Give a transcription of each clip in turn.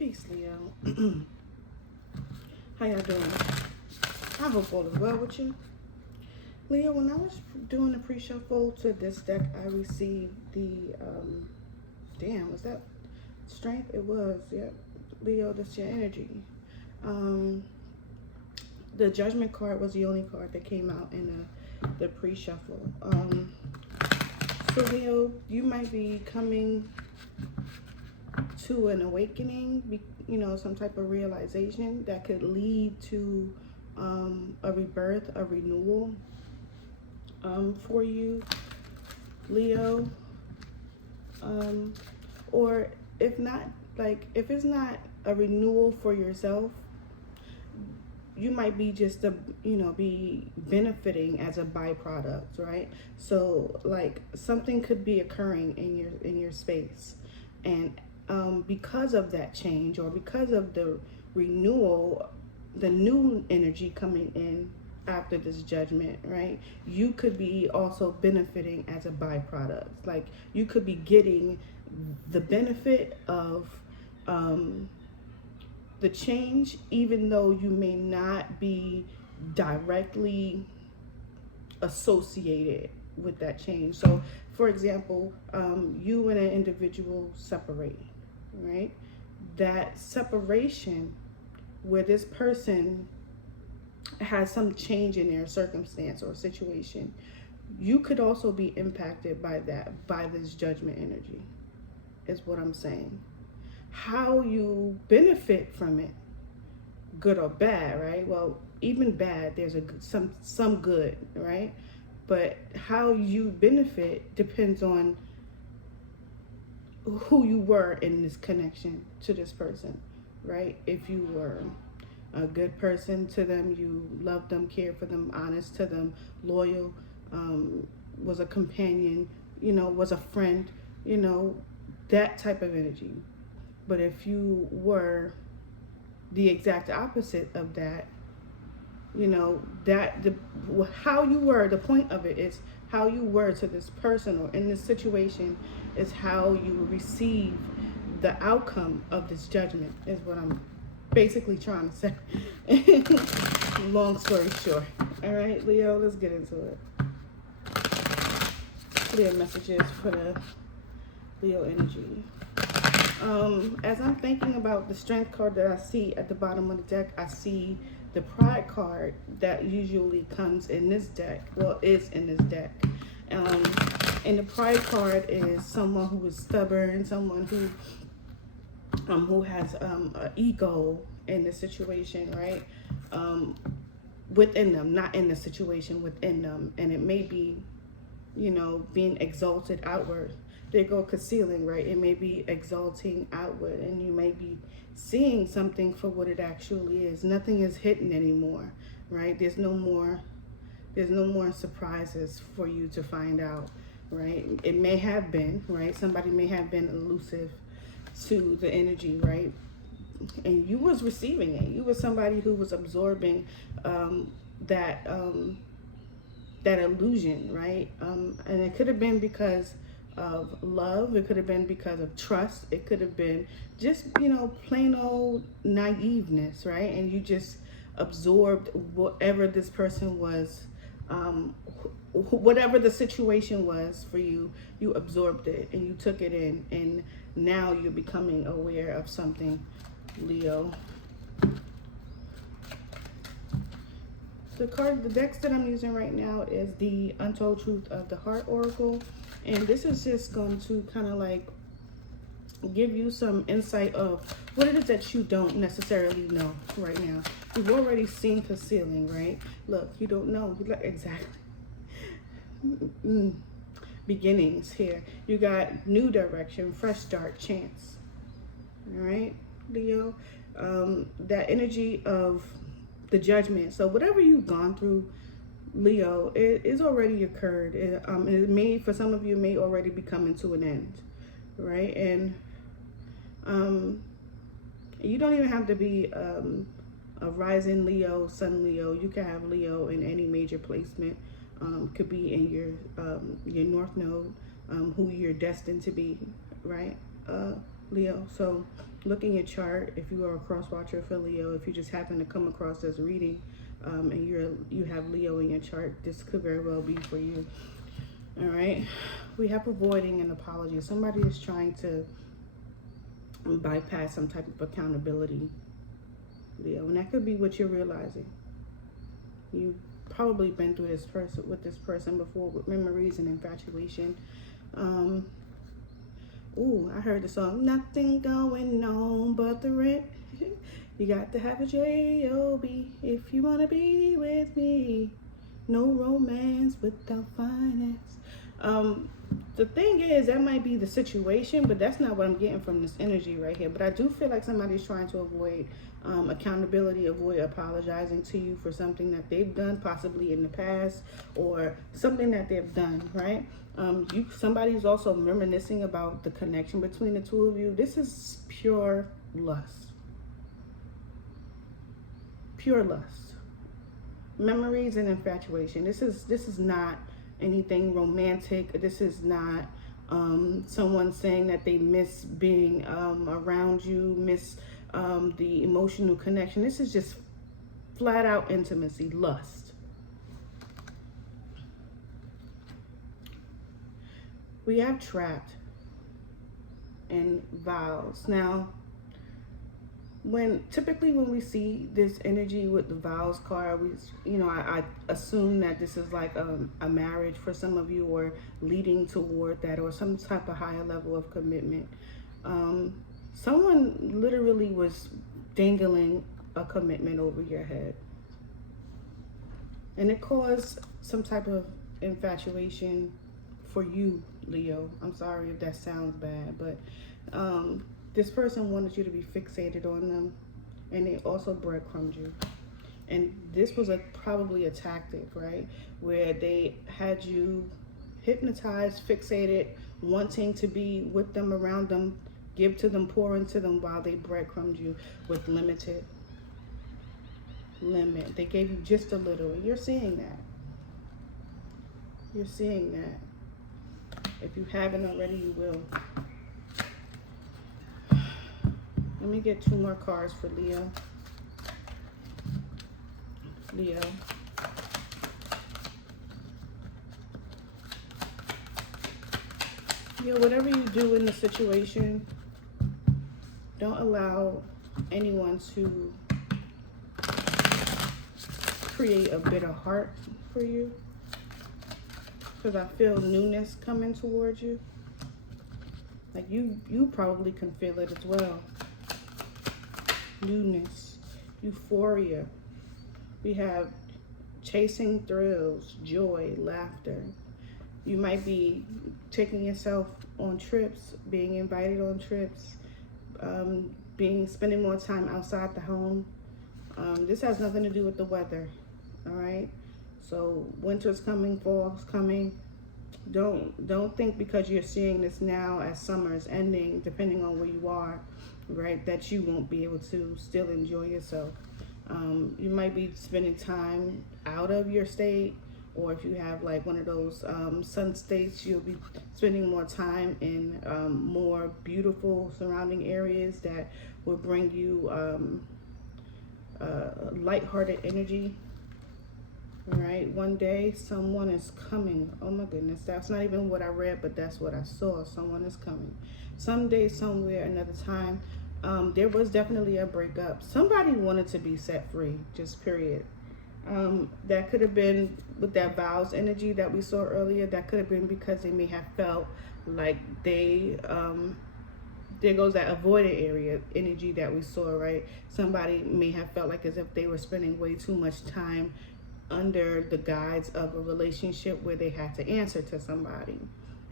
Peace, Leo. How y'all doing? I hope all is well with you. Leo, when I was doing the pre-shuffle to this deck, I received the, was that strength? It was, yeah. Leo, that's your energy. The Judgment card was the only card that came out in the pre-shuffle. So Leo, you might be coming to an awakening, some type of realization that could lead to a rebirth, a renewal for you, Leo. Or if not, if it's not a renewal for yourself, you might be just be benefiting as a byproduct, right? So something could be occurring in your space, and because of that change, or because of the renewal, the new energy coming in after this judgment, right? You could be also benefiting as a byproduct. Like you could be getting the benefit of the change, even though you may not be directly associated with that change. So for example, you and an individual separate, right? That separation where this person has some change in their circumstance or situation, you could also be impacted by that, by this judgment energy, is what I'm saying. How you benefit from it, good or bad, right? Well, even bad, there's some good, right? But how you benefit depends on who you were in this connection to this person, right? If you were a good person to them, you loved them, cared for them, honest to them, loyal, was a companion, was a friend, that type of energy. But if you were the exact opposite of that, how you were, the point of it is how you were to this person or in this situation is how you receive the outcome of this judgment, is what I'm basically trying to say. Long story short. All right, Leo, let's get into it. Clear messages for the Leo energy. As I'm thinking about the strength card that I see at the bottom of the deck, I see the pride card that usually comes in this deck, is in this deck. And the pride card is someone who is stubborn, someone who has an ego in the situation, right? Within them, not in the situation, within them. And it may be, being exalted outward. There go concealing, right? It may be exalting outward, and you may be seeing something for what it actually is. Nothing is hidden anymore, right? There's no more surprises for you to find out, right? It may have been, right? Somebody may have been elusive to the energy, right? And you was receiving it. You was somebody who was absorbing that illusion, right? And it could have been because of love. It could have been because of trust. It could have been just, plain old naiveness, right? And you just absorbed whatever this person was, whatever the situation was for you, you absorbed it and you took it in, and now you're becoming aware of something, Leo. The decks that I'm using right now is the Untold Truth of the Heart Oracle. And this is just going to kind of give you some insight of what it is that you don't necessarily know right now. You've already seen concealing, right? Look, you don't know. Exactly. Beginnings here. You got new direction, fresh start, chance. All right, Leo? That energy of the judgment. So whatever you've gone through, Leo, it is already occurred. It may, for some of you, may already be coming to an end, right? And you don't even have to be a rising Leo, sun Leo. You can have Leo in any major placement. Could be in your North Node, who you're destined to be, right? Leo. So look in your chart if you are a cross watcher for Leo. If you just happen to come across this reading and you have Leo in your chart, this could very well be for you. All right. We have avoiding an apology. Somebody is trying to bypass some type of accountability, Leo, and that could be what you're realizing. You've probably been through this person with this person before, with memories and infatuation. Ooh, I heard the song, nothing going on but the rent. You got to have a J-O-B if you want to be with me. No romance without finance. The thing is, that might be the situation, but that's not what I'm getting from this energy right here. But I do feel like somebody's trying to avoid accountability, avoid apologizing to you for something that they've done, possibly in the past, or something that they've done, right? Somebody's also reminiscing about the connection between the two of you. This is pure lust. Pure lust. Memories and infatuation. This is not anything romantic. This is not someone saying that they miss being around you, miss the emotional connection. This is just flat out intimacy, lust. We have trapped and vows. Now, typically when we see this energy with the vows card, I assume that this is like a marriage for some of you, or leading toward that, or some type of higher level of commitment. Someone literally was dangling a commitment over your head, and it caused some type of infatuation for you, Leo. I'm sorry if that sounds bad, but this person wanted you to be fixated on them, and they also breadcrumbed you. And this was probably a tactic, right? Where they had you hypnotized, fixated, wanting to be with them, around them, give to them, pour into them, while they breadcrumbed you with limit. They gave you just a little, and you're seeing that. You're seeing that. If you haven't already, you will. Let me get 2 more cards for Leo. Leo. Whatever you do in the situation, don't allow anyone to create a bitter heart for you. Because I feel newness coming towards you. Like you probably can feel it as well. Newness, euphoria. We have chasing thrills, joy, laughter. You might be taking yourself on trips, being invited on trips, spending more time outside the home. This has nothing to do with the weather, all right? So winter's coming, fall's coming. Don't think because you're seeing this now as summer is ending, depending on where you are, right, that you won't be able to still enjoy yourself. You might be spending time out of your state, or if you have like one of those sun states, you'll be spending more time in more beautiful surrounding areas that will bring you lighthearted energy. All right, one day someone is coming. Oh my goodness, that's not even what I read, but that's what I saw. Someone is coming. Someday, somewhere, another time. There was definitely a breakup. Somebody wanted to be set free, just period. That could have been with that vows energy that we saw earlier. That could have been because they may have felt like there goes that avoided area energy that we saw, right? Somebody may have felt like as if they were spending way too much time under the guise of a relationship where they had to answer to somebody.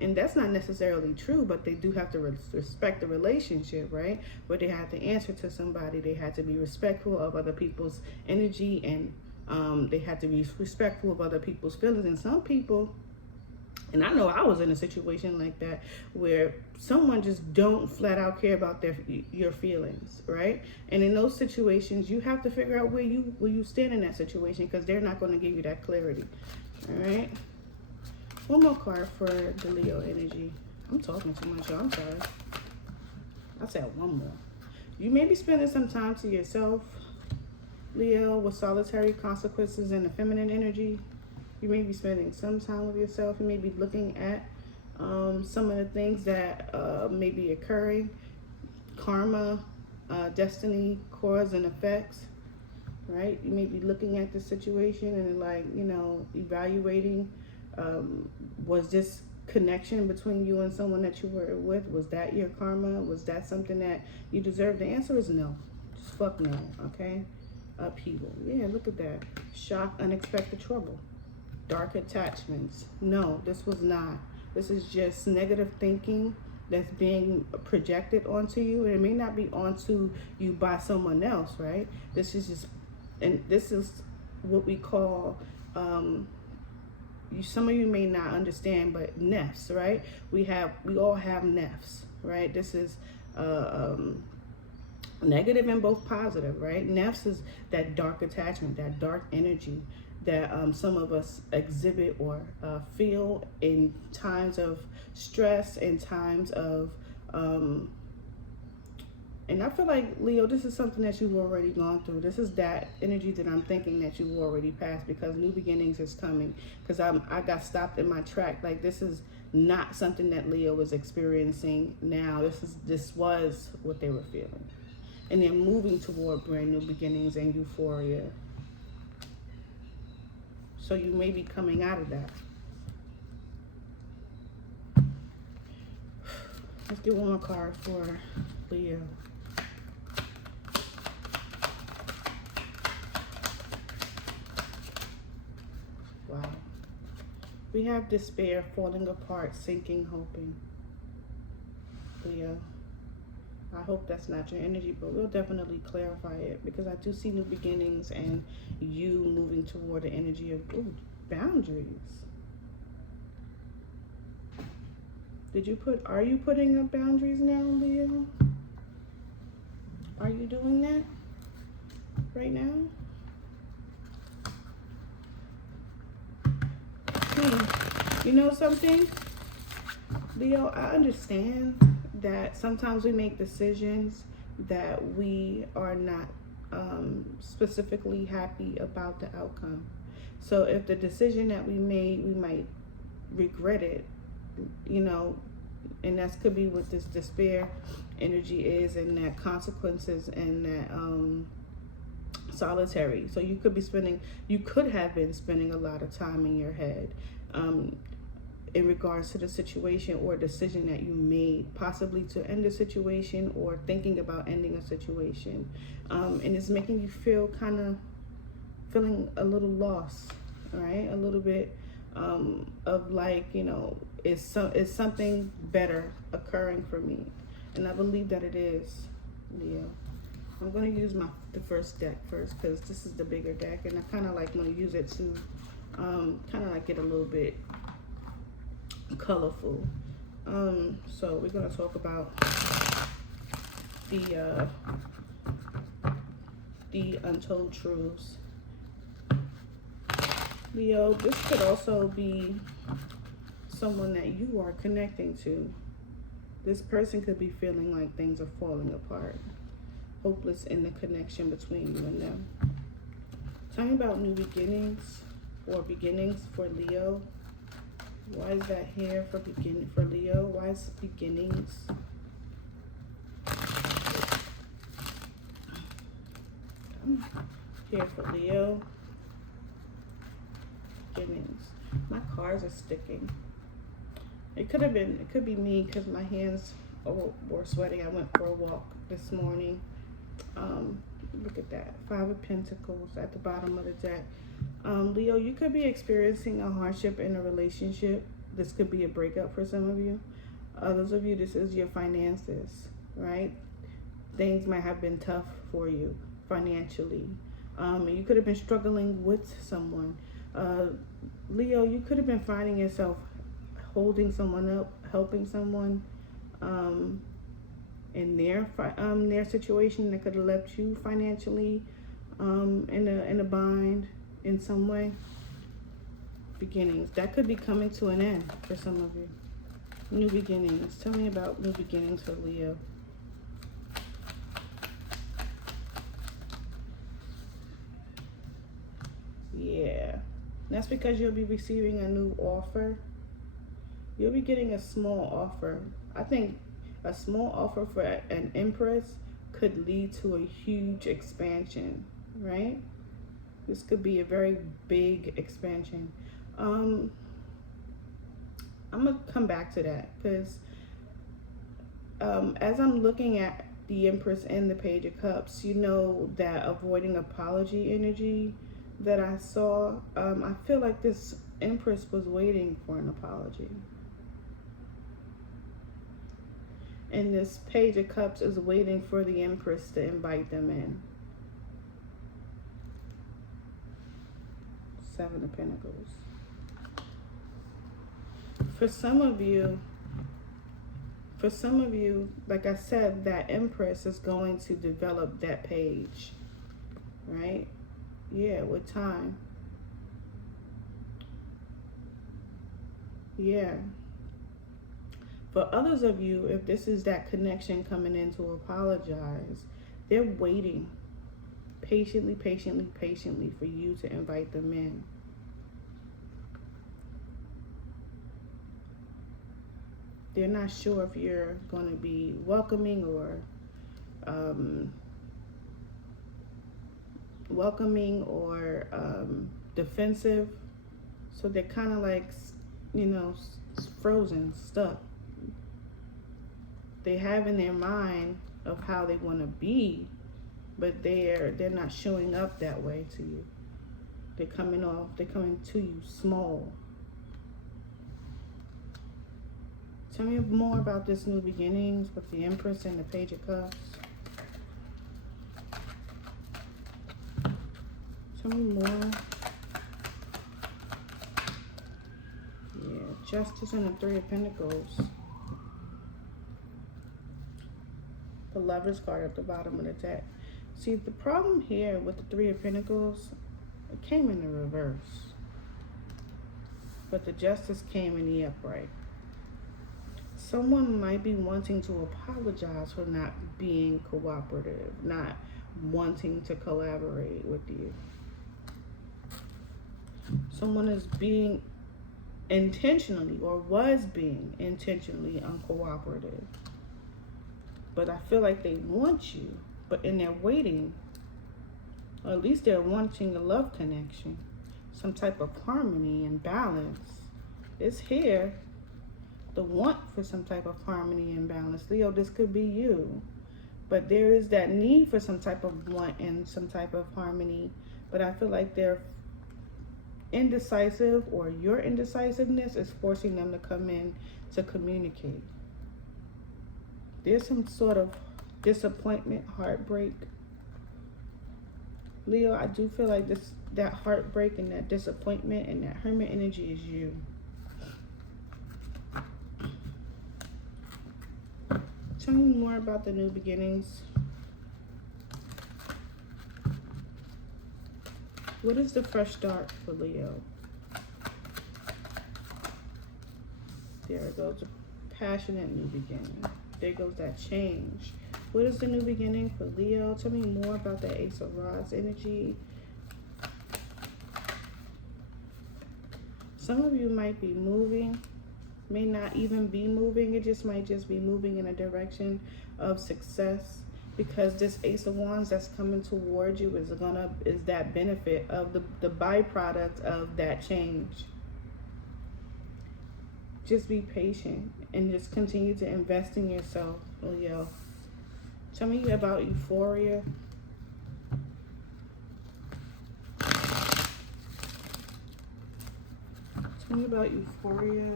And that's not necessarily true, but they do have to respect the relationship, right? Where they had to answer to somebody, they had to be respectful of other people's energy, and they had to be respectful of other people's feelings. And some people, and I know I was in a situation like that, where someone just don't flat out care about your feelings, right? And in those situations, you have to figure out where you stand in that situation, because they're not going to give you that clarity. All right. One more card for the Leo energy. I'm talking too much, y'all. I'm sorry. I said one more. You may be spending some time to yourself, Leo, with solitary consequences and the feminine energy. You may be spending some time with yourself. You may be looking at some of the things that may be occurring. Karma, destiny, cause and effects, right? You may be looking at the situation and like, you know, evaluating, was this connection between you and someone that you were with, was that your karma? Was that something that you deserve? The answer is no. Just fuck no, okay? Upheaval. Yeah, look at that. Shock, unexpected trouble. Dark attachments. No, this was not. This is just negative thinking that's being projected onto you. And it may not be onto you by someone else, right? This is just, and this is what we call, some of you may not understand, but nefs, right? We all have nefs, right? This is negative and both positive, right? Nefs is that dark attachment, that dark energy that some of us exhibit or feel in times of stress, in times of, and I feel like, Leo, this is something that you've already gone through. This is that energy that I'm thinking that you've already passed, because new beginnings is coming. Because I got stopped in my track. Like, this is not something that Leo is experiencing now. This was what they were feeling. And they're moving toward brand new beginnings and euphoria. So you may be coming out of that. Let's get one more card for Leo. Wow. We have despair, falling apart, sinking, hoping. Leo. I hope that's not your energy, but we'll definitely clarify it, because I do see new beginnings and you moving toward the energy of boundaries. Are you putting up boundaries now, Leo? Are you doing that right now? You know something, Leo, I understand that sometimes we make decisions that we are not specifically happy about the outcome. So if the decision that we made, we might regret it, you know, and that could be what this despair energy is, and that consequences and that solitary. So you could have been spending a lot of time in your head in regards to the situation or decision that you made, possibly to end a situation or thinking about ending a situation. And it's making you feel feeling a little lost, right? A little bit of like, you know, is something better occurring for me? And I believe that it is, Leo. I'm going to use the first deck first, because this is the bigger deck, and I kind of like want to use it to kind of like get a little bit colorful. So we're going to talk about the untold truths. Leo, this could also be someone that you are connecting to. This person could be feeling like things are falling apart, hopeless in the connection between you and them. Tell me about new beginnings or beginnings for Leo. Why is that here for Leo? Why is beginnings? Here for Leo. Beginnings. My cards are sticking. It could be me, because my hands were sweating. I went for a walk this morning. Look at that. 5 of Pentacles at the bottom of the deck. Leo, you could be experiencing a hardship in a relationship. This could be a breakup for some of you. Others of you, this is your finances, right? Things might have been tough for you financially. You could have been struggling with someone. Leo, you could have been finding yourself holding someone up, helping someone in their situation that could have left you financially in a bind in some way. Beginnings. That could be coming to an end for some of you. New beginnings. Tell me about new beginnings for Leo. Yeah. That's because you'll be receiving a new offer. You'll be getting a small offer. I think a small offer for an Empress could lead to a huge expansion, right? This could be a very big expansion. I'm gonna come back to that because as I'm looking at the Empress and the Page of Cups, you know, that avoiding apology energy that I saw. I feel like this Empress was waiting for an apology. And this Page of Cups is waiting for the Empress to invite them in. Seven of Pentacles. For some of you, like I said, that Empress is going to develop that page, right? Yeah, with time. Yeah. For others of you, if this is that connection coming in to apologize, they're waiting patiently for you to invite them in. They're not sure if you're going to be welcoming or defensive. So they're kind of like, you know, frozen, stuck. They have in their mind of how they want to be, but they're not showing up that way to you. They're coming to you small. Tell me more about this new beginnings with the Empress and the Page of Cups. Tell me more. Yeah, Justice and the Three of Pentacles. The Lover's card at the bottom of the deck. See, the problem here with the Three of Pentacles, it came in the reverse. But the Justice came in the upright. Someone might be wanting to apologize for not being cooperative, not wanting to collaborate with you. Someone is being intentionally or was being intentionally uncooperative. But I feel like they want you, but in their waiting, or at least they're wanting a love connection, some type of harmony and balance. It's here. The want for some type of harmony and balance. Leo, this could be you. But there is that need for some type of want and some type of harmony. But I feel like they're indecisive, or your indecisiveness is forcing them to come in to communicate. There's some sort of disappointment, heartbreak. Leo, I do feel like that heartbreak and that disappointment and that hermit energy is you. Tell me more about the new beginnings. What is the fresh start for Leo? There it goes, a passionate new beginning. There goes that change. What is the new beginning for Leo? Tell me more about the Ace of Rods energy. Some of you might be moving, may not even be moving. It just might just be moving in a direction of success, because this Ace of Wands that's coming towards you is that benefit of the byproduct of that change. Just be patient and just continue to invest in yourself, Leo. Tell me about euphoria. Tell me about euphoria.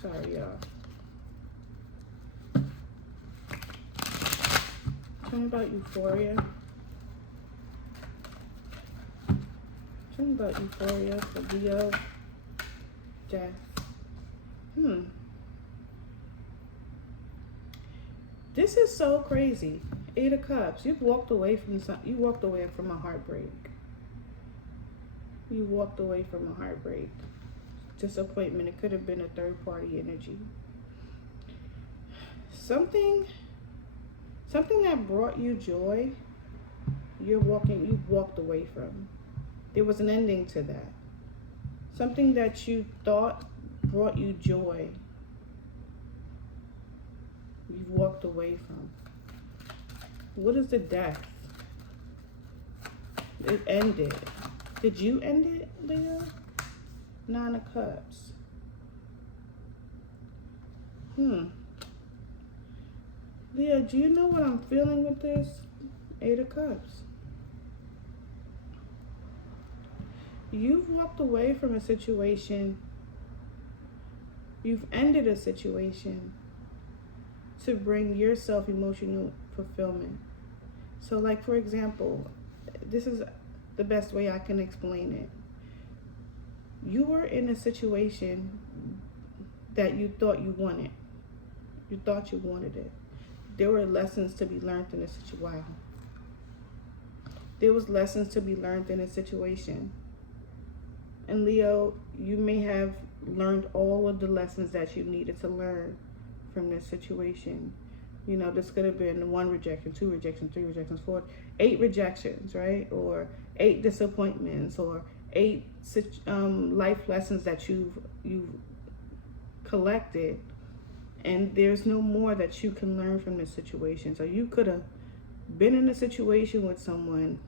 Sorry, y'all. Tell me about euphoria. Tell me about euphoria for Leo. Death. This is so crazy. Eight of Cups. You've walked away from something. You walked away from a heartbreak. You walked away from a heartbreak. Disappointment. It could have been a third-party energy. Something that brought you joy. you've walked away from. There was an ending to that. Something that you thought brought you joy, you've walked away from. What is the death? It ended. Did you end it, Leo? 9 of Cups. Leo, do you know what I'm feeling with this? 8 of Cups. You've walked away from a situation. You've ended a situation to bring yourself emotional fulfillment. So, like, for example, this is the best way I can explain it. You were in a situation that you thought you wanted. You thought you wanted it. There were lessons to be learned in this situation. Wow. There was lessons to be learned in a situation. And Leo, you may have learned all of the lessons that you needed to learn from this situation. You know, this could have been 1 rejection, 2 rejections, 3 rejections, 4, 8 rejections, right? Or 8 disappointments, or 8 life lessons that you've collected. And there's no more that you can learn from this situation. So you could have been in a situation with someone,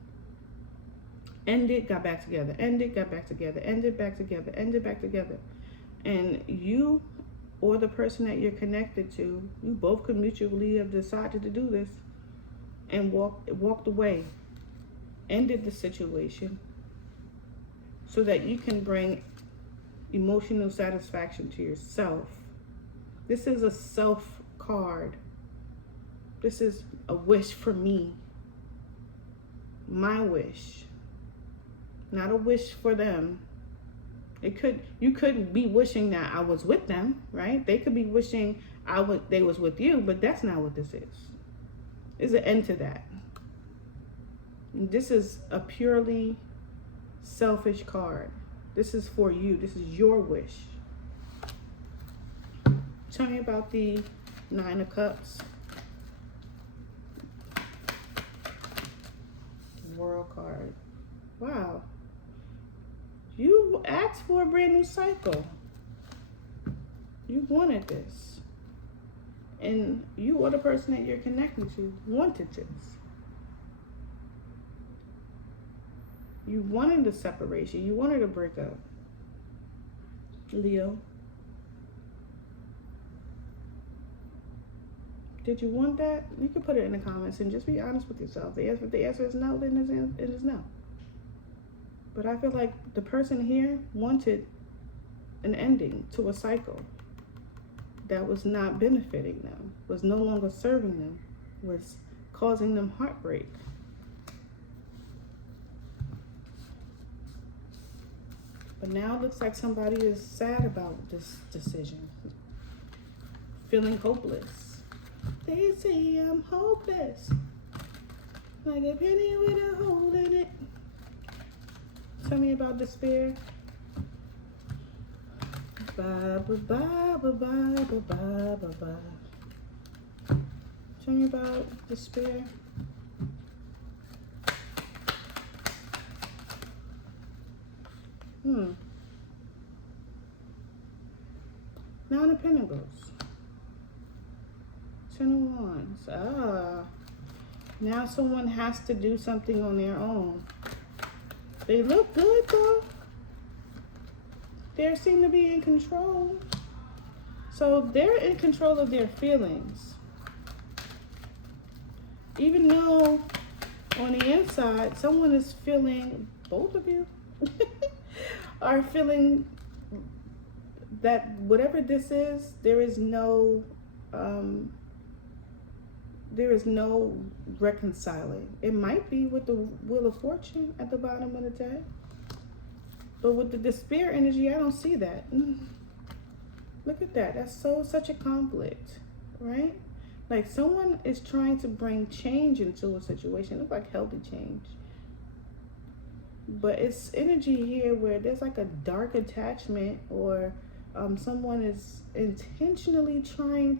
ended, got back together, ended, got back together, ended, back together, ended, back together. And you or the person that you're connected to, you both could mutually have decided to do this and walked away, ended the situation so that you can bring emotional satisfaction to yourself. This is a self card. This is a wish for me. My wish. Not a wish for them. You could be wishing that I was with them, right? They could be wishing they was with you, but that's not what this is. There's an end to that. This is a purely selfish card. This is for you. This is your wish. Tell me about the 9 of Cups. World card. Wow. You asked for a brand new cycle. You wanted this. And you or the person that you're connected to wanted this. You wanted the separation. You wanted a breakup. Leo. Did you want that? You can put it in the comments and just be honest with yourself. If the answer is no, then it is no. But I feel like the person here wanted an ending to a cycle that was not benefiting them, was no longer serving them, was causing them heartbreak. But now it looks like somebody is sad about this decision, feeling hopeless. They say I'm hopeless, like a penny with a hole in it. Tell me about despair. Bye, bye, bye, bye, bye, bye, bye, bye. Tell me about despair. Nine of Pentacles. 10 of Wands. Now someone has to do something on their own. They look good though. They seem to be in control. So they're in control of their feelings. Even though on the inside, someone is feeling, both of you are feeling that whatever this is, there is no reconciling. It might be with the Wheel of Fortune at the bottom of the deck. But with the despair energy, I don't see that. Look at that. That's such a conflict, right? Like someone is trying to bring change into a situation. It looks like healthy change. But it's energy here where there's like a dark attachment, or someone is intentionally trying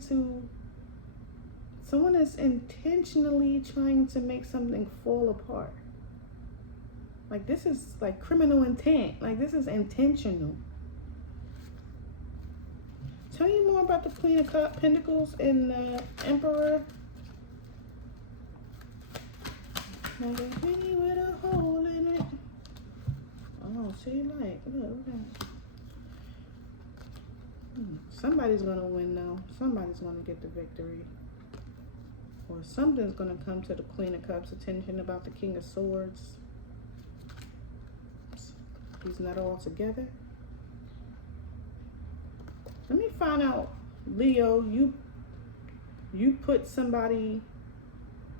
to make something fall apart. Like, this is like criminal intent. Like, this is intentional. Tell you more about the Queen of Pentacles and the Emperor. Like a penny with a hole in it. Oh, see, like, look. Somebody's going to win, though. Somebody's going to get the victory. Or something's going to come to the Queen of Cups' attention about the King of Swords. He's not all together. Let me find out, Leo, you put somebody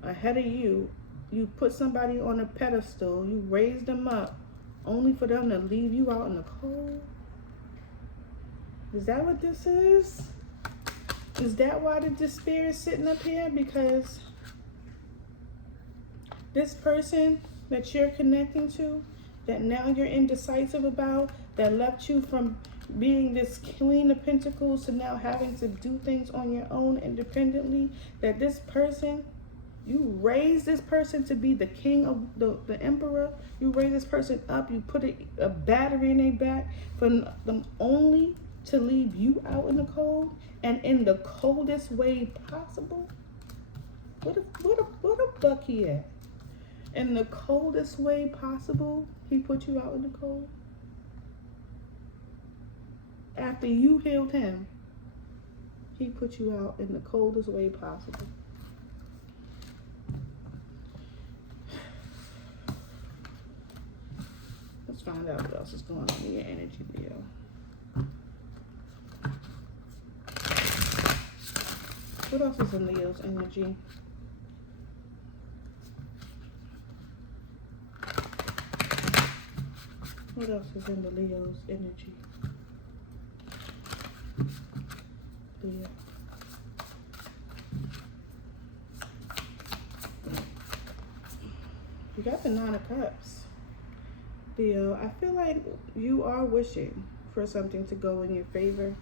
ahead of you. You put somebody on a pedestal. You raised them up only for them to leave you out in the cold. Is that what this is? Is that why the despair is sitting up here? Because this person that you're connecting to, that now you're indecisive about, that left you from being this Queen of Pentacles to now having to do things on your own independently, that this person, you raised this person to be the king of the emperor. You raised this person up. You put a battery in their back for them only to leave you out in the cold and in the coldest way possible. What a buck he at? In the coldest way possible, he put you out in the cold. After you healed him, he put you out in the coldest way possible. Let's find out what else is going on in your energy, Leo. What else is in Leo's energy? What else is in the Leo's energy? Leo. You got the Nine of Cups. Leo, I feel like you are wishing for something to go in your favor.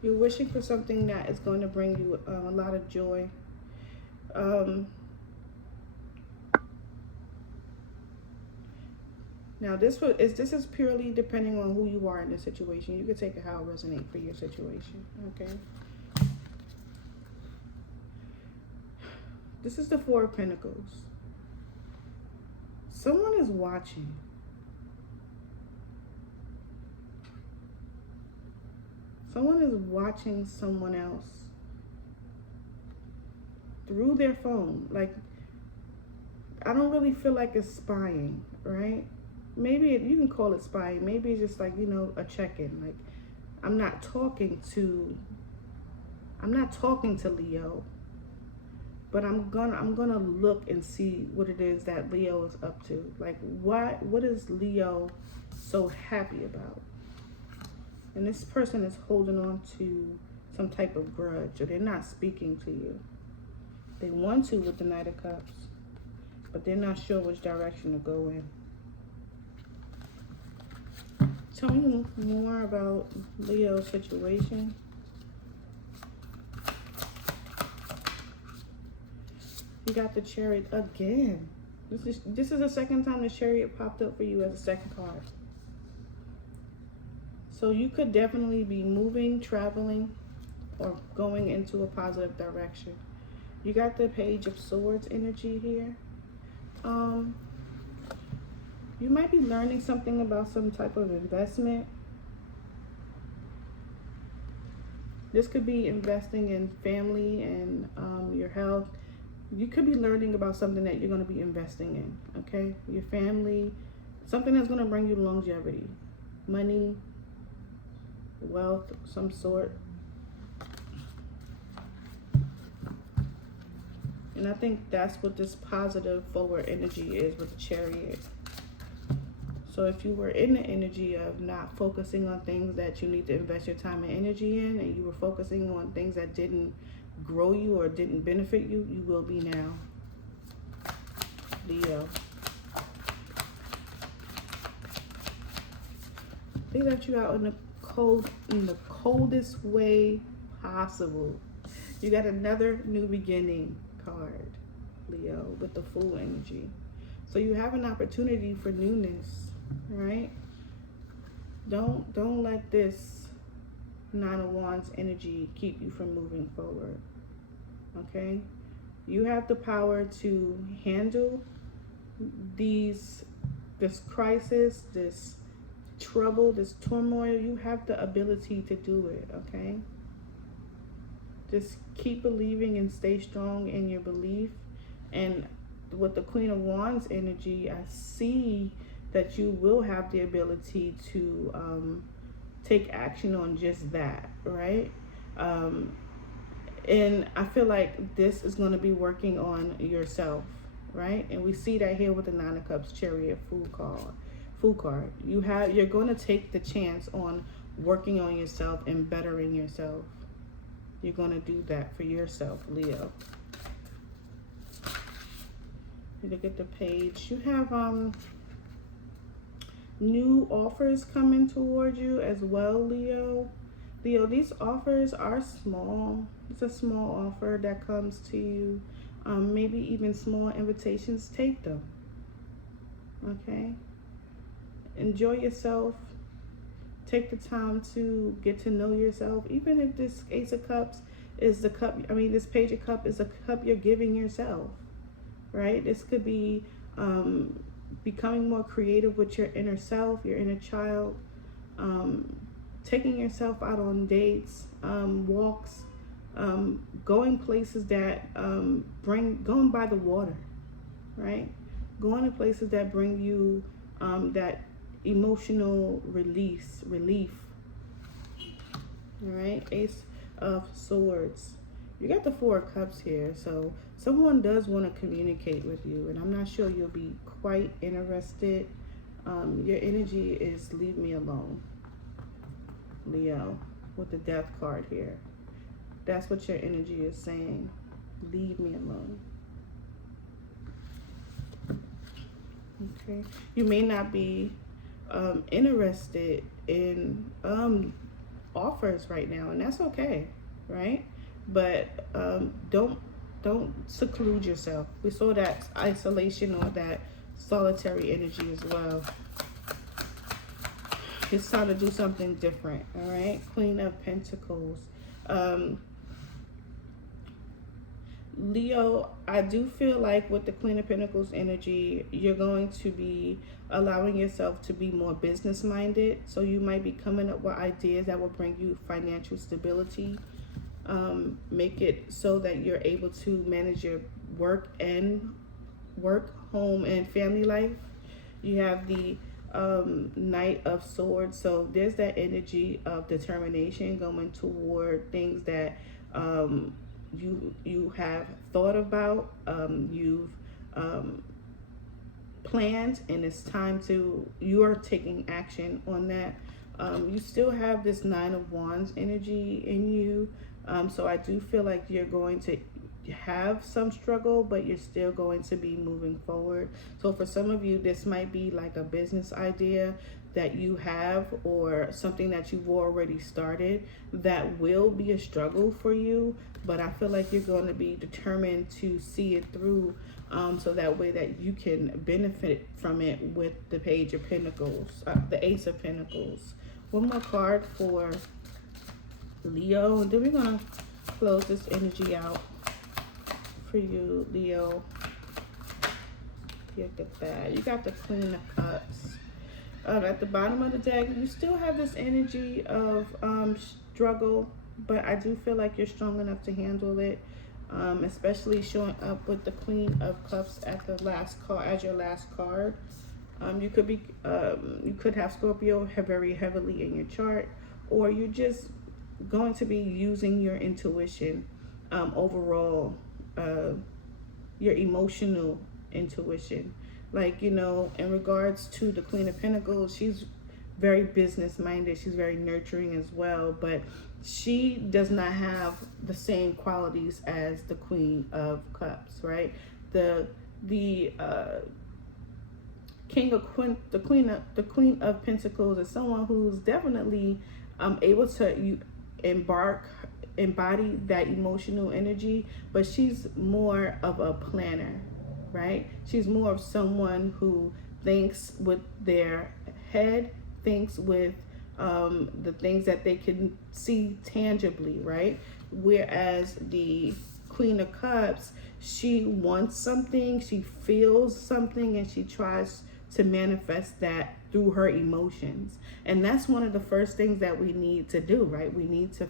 You're wishing for something that is going to bring you a lot of joy. Now, this is purely depending on who you are in the situation. You can take it how it resonates for your situation, okay? This is the Four of Pentacles. Someone is watching. Someone is watching someone else through their phone. Like, I don't really feel like it's spying, right? Maybe you can call it spying. Maybe it's just like, you know, a check-in. Like, I'm not talking to Leo, but I'm gonna look and see what it is that Leo is up to. Like, what is Leo so happy about? And this person is holding on to some type of grudge, or they're not speaking to you. They want to with the Knight of Cups, but they're not sure which direction to go in. Tell me more about Leo's situation. You got the Chariot again. This is the second time the Chariot popped up for you as a second card. So you could definitely be moving, traveling, or going into a positive direction. You got the Page of Swords energy here. You might be learning something about some type of investment. This could be investing in family and your health. You could be learning about something that you're going to be investing in, okay? Your family, something that's going to bring you longevity, money, wealth of some sort. And I think that's what this positive forward energy is with the Chariot. So if you were in the energy of not focusing on things that you need to invest your time and energy in, and you were focusing on things that didn't grow you or didn't benefit you, you will be now, Leo. They let you out in the cold, in the coldest way possible. You got another new beginning card, Leo, with the Fool energy. So you have an opportunity for newness, right? Don't let this Nine of Wands energy keep you from moving forward. Okay? You have the power to handle this crisis, this trouble, this turmoil. You have the ability to do it, okay? Just keep believing and stay strong in your belief. And with the Queen of Wands energy, I see that you will have the ability to take action on just that, right? And I feel like this is going to be working on yourself, right? And we see that here with the Nine of Cups, Chariot, Fool card. You're going to take the chance on working on yourself and bettering yourself. You're going to do that for yourself, Leo. You look at the page. You have new offers coming toward you as well, Leo. Leo, these offers are small. It's a small offer that comes to you. Maybe even small invitations. Take them. Okay? Enjoy yourself. Take the time to get to know yourself. Even if this Ace of Cups is the cup, this Page of Cups is a cup you're giving yourself, right? This could be becoming more creative with your inner self, your inner child, taking yourself out on dates, walks, going places that going by the water, right? Going to places that bring you that emotional relief. All right, Ace of Swords. You got the Four of Cups here, so someone does want to communicate with you, and I'm not sure you'll be quite interested. Your energy is leave me alone, Leo, with the Death card here. That's what your energy is saying. Leave me alone. Okay, you may not be interested in offers right now, and that's okay, right? But don't seclude yourself. We saw that isolation or that solitary energy as well. It's time to do something different. All right, Queen of Pentacles. Leo, I do feel like with the Queen of Pentacles energy, you're going to be allowing yourself to be more business minded. So you might be coming up with ideas that will bring you financial stability. Make it so that you're able to manage your work, home, and family life. You have the Knight of Swords. So there's that energy of determination going toward things that you have thought about, you've planned, and it's time you are taking action on that. You still have this Nine of Wands energy in you, so I do feel like you're going to have some struggle, but you're still going to be moving forward. So for some of you, this might be like a business idea that you have, or something that you've already started that will be a struggle for you, but I feel like you're going to be determined to see it through, so that way that you can benefit from it with the Page of Pentacles, the Ace of Pentacles. One more card for Leo, and then we're going to close this energy out for you, Leo. Look at that. You got the Queen of Cups. At the bottom of the deck, you still have this energy of struggle, but I do feel like you're strong enough to handle it, especially showing up with the Queen of Cups at the last card, as your last card. You could have Scorpio very heavily in your chart, or you're just going to be using your intuition, overall, your emotional intuition. Like, in regards to the Queen of Pentacles, she's very business minded. She's very nurturing as well, but she does not have the same qualities as the Queen of Cups, right? The Queen of Pentacles is someone who's definitely able to embody that emotional energy, but she's more of a planner, right? She's more of someone who thinks with their head, thinks with the things that they can see tangibly, right? Whereas the Queen of Cups, she wants something, she feels something, and she tries to manifest that through her emotions. And that's one of the first things that we need to do, right? We need to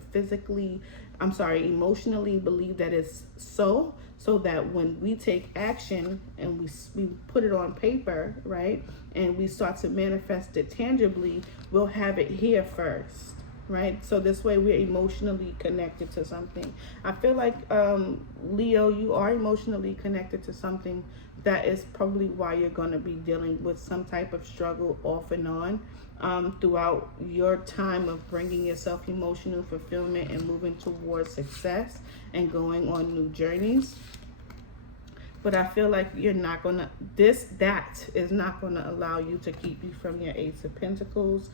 emotionally believe that it's so that when we take action and we put it on paper, right? And we start to manifest it tangibly, we'll have it here first, right? So this way we're emotionally connected to something. I feel like Leo, you are emotionally connected to something. That is probably why you're going to be dealing with some type of struggle off and on throughout your time of bringing yourself emotional fulfillment and moving towards success and going on new journeys. But I feel like you're not gonna, that is not gonna allow you to keep you from your Ace of Pentacles,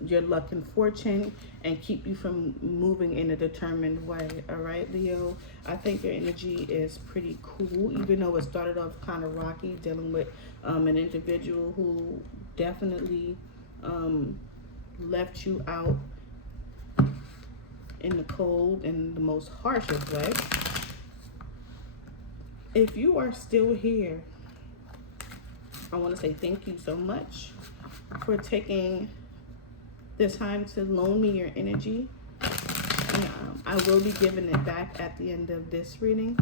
your luck and fortune, and keep you from moving in a determined way. All right, Leo, I think your energy is pretty cool, even though it started off kind of rocky, dealing with an individual who definitely left you out in the cold in the most harshest way. If you are still here, I want to say thank you so much for taking the time to loan me your energy. And, I will be giving it back at the end of this reading.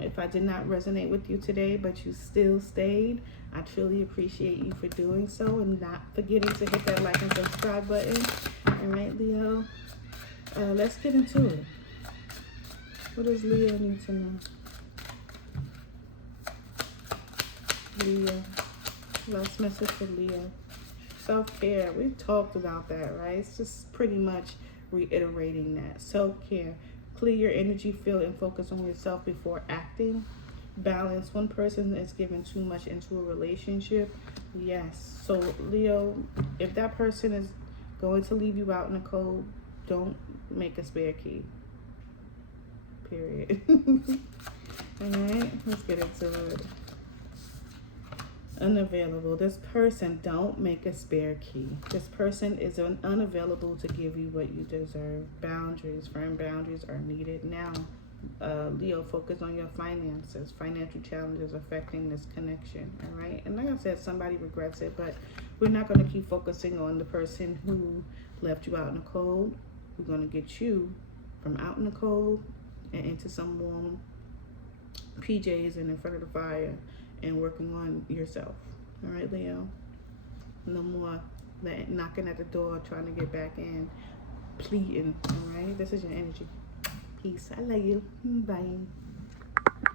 If I did not resonate with you today, but you still stayed, I truly appreciate you for doing so, and not forgetting to hit that like and subscribe button. All right, Leo, let's get into it. What does Leo need to know? Leo, last message for Leo. Self-care, we talked about that, right? It's just pretty much reiterating that. Self-care, clear your energy field and focus on yourself before acting. Balance, one person is giving too much into a relationship. Yes, so Leo, if that person is going to leave you out in the cold, don't make a spare key. Period. All right, let's get into it. Unavailable. This person, don't make a spare key. This person is unavailable to give you what you deserve. Boundaries, firm boundaries are needed now. Leo, focus on your finances. Financial challenges affecting this connection. All right, and like I said, somebody regrets it, but we're not going to keep focusing on the person who left you out in the cold. We're going to get you from out in the cold and into some warm PJs and in front of the fire, and working on yourself. All right, Leo? No more knocking at the door, trying to get back in, pleading. All right? This is your energy. Peace. I love you. Bye.